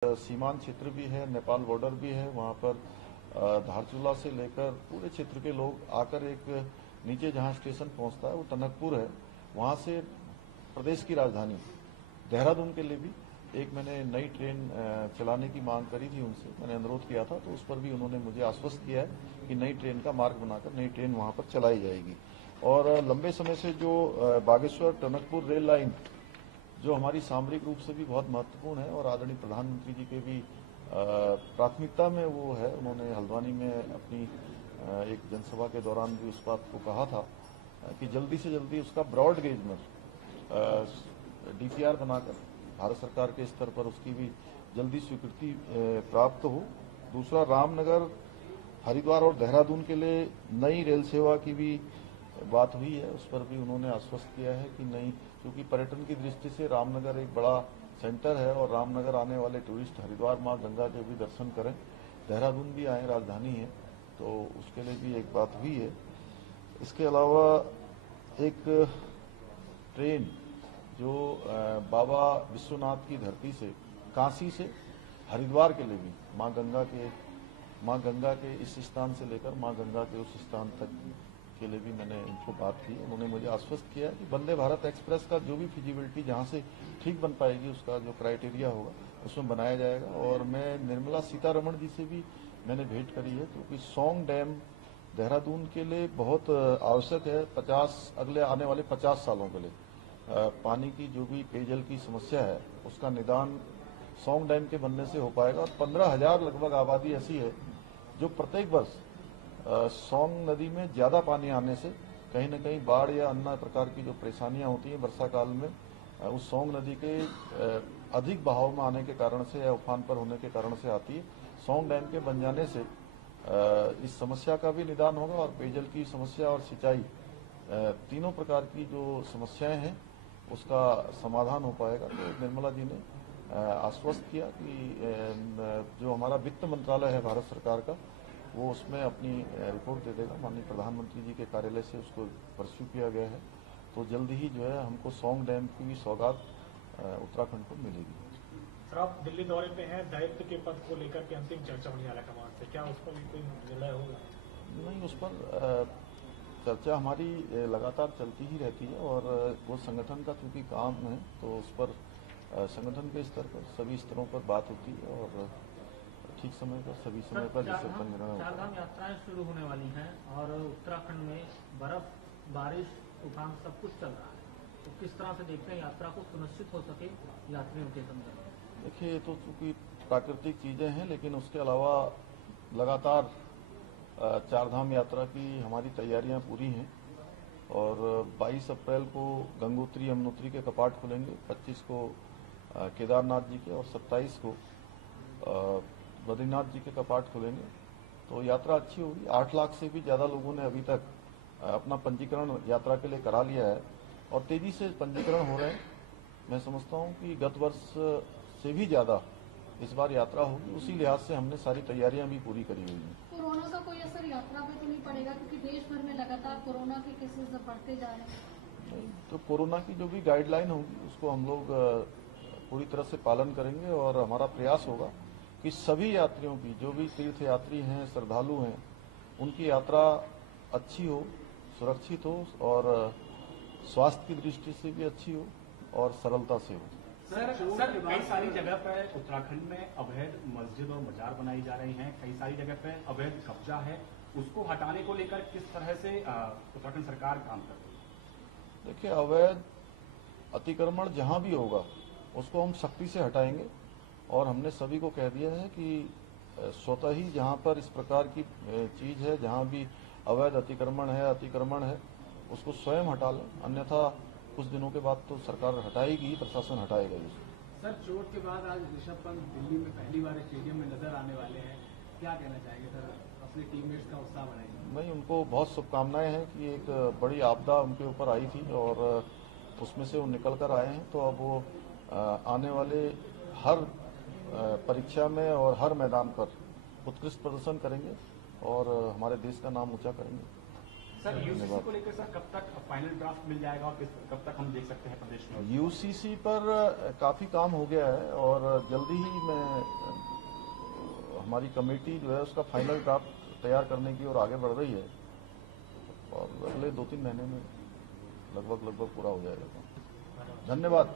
सीमांत क्षेत्र भी है, नेपाल बॉर्डर भी है, वहाँ पर धारचूला से लेकर पूरे क्षेत्र के लोग आकर एक नीचे जहाँ स्टेशन पहुँचता है वो टनकपुर है, वहाँ से प्रदेश की राजधानी देहरादून के लिए भी एक मैंने नई ट्रेन चलाने की मांग करी थी उनसे, मैंने अनुरोध किया था, तो उस पर भी उन्होंने मुझे आश्वस्त किया है कि नई ट्रेन का मार्ग बनाकर नई ट्रेन वहाँ पर चलाई जाएगी। और लंबे समय से जो बागेश्वर टनकपुर रेल लाइन जो हमारी सामरिक रूप से भी बहुत महत्वपूर्ण है और आदरणीय प्रधानमंत्री जी के भी प्राथमिकता में वो है, उन्होंने हल्द्वानी में अपनी एक जनसभा के दौरान भी उस बात को कहा था कि जल्दी से जल्दी उसका ब्रॉड गेज में डीपीआर बनाकर भारत सरकार के स्तर पर उसकी भी जल्दी स्वीकृति प्राप्त हो। दूसरा, रामनगर, हरिद्वार और देहरादून के लिए नई रेल सेवा की भी बात हुई है, उस पर भी उन्होंने आश्वस्त किया है कि नहीं, क्योंकि पर्यटन की दृष्टि से रामनगर एक बड़ा सेंटर है और रामनगर आने वाले टूरिस्ट हरिद्वार मां गंगा के भी दर्शन करें, देहरादून भी आए, राजधानी है, तो उसके लिए भी एक बात हुई है। इसके अलावा एक ट्रेन जो बाबा विश्वनाथ की धरती से, काशी से हरिद्वार के लिए भी मां गंगा के इस स्थान से लेकर मां गंगा के उस स्थान तक के लिए भी मैंने इनको बात की। उन्होंने मुझे आश्वस्त किया कि वंदे भारत एक्सप्रेस का जो भी फिजिबिलिटी जहां से ठीक बन पाएगी, उसका जो क्राइटेरिया होगा उसमें बनाया जाएगा। और मैं निर्मला सीतारमण जी से भी मैंने भेंट करी है, क्योंकि सौंग डैम देहरादून के लिए बहुत आवश्यक है। अगले आने वाले 50 सालों के लिए पानी की जो भी पेयजल की समस्या है उसका निदान सौंग डैम के बनने से हो पाएगा। और 15,000 लगभग आबादी ऐसी है जो प्रत्येक वर्ष सौंग नदी में ज्यादा पानी आने से कहीं न कहीं बाढ़ या अन्य प्रकार की जो परेशानियां होती हैं वर्षा काल में, उस सौंग नदी के अधिक बहाव में आने के कारण से या उफान पर होने के कारण से आती है। सौंग डैम के बन जाने से इस समस्या का भी निदान होगा और पेयजल की समस्या और सिंचाई तीनों प्रकार की जो समस्याएं हैं उसका समाधान हो पाएगा। तो निर्मला जी ने आश्वस्त किया कि जो हमारा वित्त मंत्रालय है भारत सरकार का, वो उसमें अपनी रिपोर्ट दे देगा। माननीय प्रधानमंत्री जी के कार्यालय से उसको परस्यू किया गया है, तो जल्द ही जो है हमको सौंग डैम की भी सौगात उत्तराखंड को मिलेगी। सर, आप दिल्ली दौरे पे हैं, दायित्व के पद को लेकर के अंतिम चर्चा होने वाला कमान से, क्या उस पर भी कोई निर्णय होगा? नहीं, उस पर चर्चा हमारी लगातार चलती ही रहती है और वो संगठन का चूंकि काम है तो उस पर संगठन के स्तर पर सभी स्तरों पर बात होती है और ठीक समय पर सभी समय पर जिससे निर्णय होता है। चारधाम यात्राएं शुरू होने वाली हैं और उत्तराखंड में बर्फ, बारिश, तूफान सब कुछ चल रहा है, तो किस तरह से देखते हैं यात्रा को सुनिश्चित हो सके यात्रियों के संदर्भ में? देखिए, ये तो चूंकि प्राकृतिक चीजें हैं, लेकिन उसके अलावा लगातार चारधाम यात्रा की हमारी तैयारियां पूरी हैं और 22 अप्रैल को गंगोत्री यमुनोत्री के कपाट खुलेंगे, 25 को केदारनाथ जी के और 27 को बद्रीनाथ जी के कपाट खुलेंगे। तो यात्रा अच्छी होगी। 8 लाख से भी ज्यादा लोगों ने अभी तक अपना पंजीकरण यात्रा के लिए करा लिया है और तेजी से पंजीकरण हो रहे हैं। मैं समझता हूं कि गत वर्ष से भी ज्यादा इस बार यात्रा होगी, उसी लिहाज से हमने सारी तैयारियां भी पूरी करी हुई हैं। कोरोना का कोई असर यात्रा पे तो नहीं पड़ेगा, क्योंकि देश भर में लगातार कोरोना के केसेस बढ़ते जा रहे हैं? नहीं, तो कोरोना की जो भी गाइडलाइन होगी उसको हम लोग पूरी तरह से पालन करेंगे और हमारा प्रयास होगा कि सभी यात्रियों की, जो भी तीर्थ यात्री हैं, श्रद्धालु हैं, उनकी यात्रा अच्छी हो, सुरक्षित हो और स्वास्थ्य की दृष्टि से भी अच्छी हो और सरलता से हो। सर, कई सारी जगह पर उत्तराखंड में अवैध मस्जिद और मजार बनाई जा रही हैं, कई सारी जगह पर अवैध कब्जा है, उसको हटाने को लेकर किस तरह से उत्तराखंड सरकार काम कर रही है? देखिए, अवैध अतिक्रमण जहां भी होगा उसको हम सख्ती से हटाएंगे और हमने सभी को कह दिया है कि स्वतः ही जहां पर इस प्रकार की चीज है, जहां भी अवैध अतिक्रमण है उसको स्वयं हटा लें, अन्यथा कुछ दिनों के बाद तो सरकार हटाएगी, प्रशासन हटाएगा ही। सर, चोट के बाद आज ऋषभ पंत दिल्ली में पहली बार स्टेडियम में नजर आने वाले हैं, क्या कहना चाहेंगे सर? अपने टीममेट्स का उत्साह बढ़ाएंगे? नहीं, उनको बहुत शुभकामनाएं हैं कि एक बड़ी आपदा उनके ऊपर आई थी और उसमें से वो निकल कर आए हैं, तो अब वो आने वाले हर परीक्षा में और हर मैदान पर उत्कृष्ट प्रदर्शन करेंगे और हमारे देश का नाम ऊंचा करेंगे। सर यूसीसी को लेकर सर कब तक फाइनल ड्राफ्ट मिल जाएगा और कब तक हम देख सकते हैं प्रदेश में? यूसीसी पर काफी काम हो गया है और जल्दी ही हमारी कमेटी जो है उसका फाइनल ड्राफ्ट तैयार करने की ओर आगे बढ़ रही है और अगले 2-3 महीने में लगभग पूरा हो जाएगा। धन्यवाद।